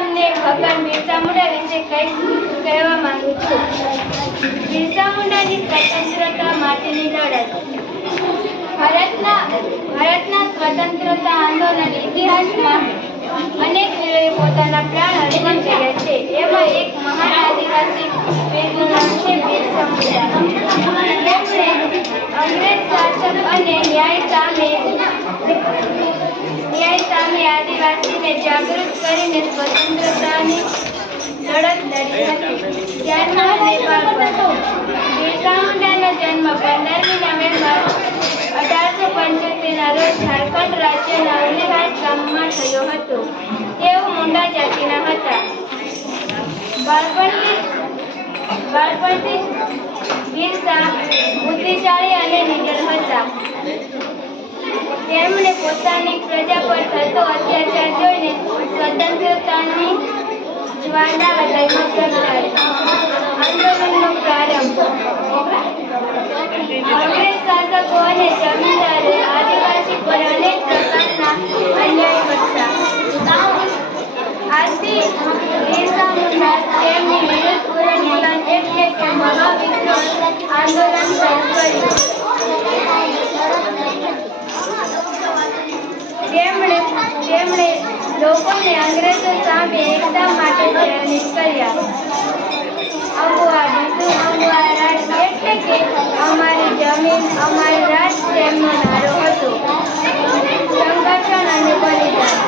તમને ભગવાન બિરસા મુંડા વિશે કંઈક કહેવા માંગુ છું. બિરસા મુંડાની સ્વતંત્રતા માટેની લડત. ભારતના સ્વતંત્રતા આંદોલન ઇતિહાસમાં અનેક વીરોએ પોતાના પ્રાણ અર્પણ કર્યા છે. એમાં એક મહાન આદિવાસી વીરનું નામ છે બિરસા મુંડા. તેમણે અંગ્રેજ શાસન અને ન્યાય સામે આદિવાસીને જાગૃત કરીને સ્વતંત્રતાની લડત લડી હતી. 11મા નેપાળ પર બિરસા મુંડાનો જન્મ 15મી નવેમ્બર 1875ના રોજ ઝારખંડ રાજ્યના અલીહાર ગામમાં થયો હતો. તેઓ મુંડા જાતિના હતા. બાળપણથી બિરસા બુદ્ધિશાળી અને નિડર હતા. તેમણે પોતાની પ્રજા પર થતો અત્યાચાર જોઈને સ્વતંત્રતાની જ્વાળા હૃદયમાં પ્રગટાવી. આંદોલનનો પ્રારંભ. અંગ્રેજ શાસકો અને જમીનદારો આદિવાસી પર અનેક પ્રકારના અન્યાય કરતા. આથી બિરસા મુંડા તેમની વિરુદ્ધ પૂર્ણ એટલે કે મહાવિદ્રોહ આંદોલન શરૂ કર્યું. તેમણે લોકોને અંગ્રેજો સામે એકતા માટે પ્રેરિત કર્યા. અમુઆ રાજ એટલે કે અમારી જમીન અમારી રાજ તેમનો નારો હતો. સંગઠન અને બલિદાન.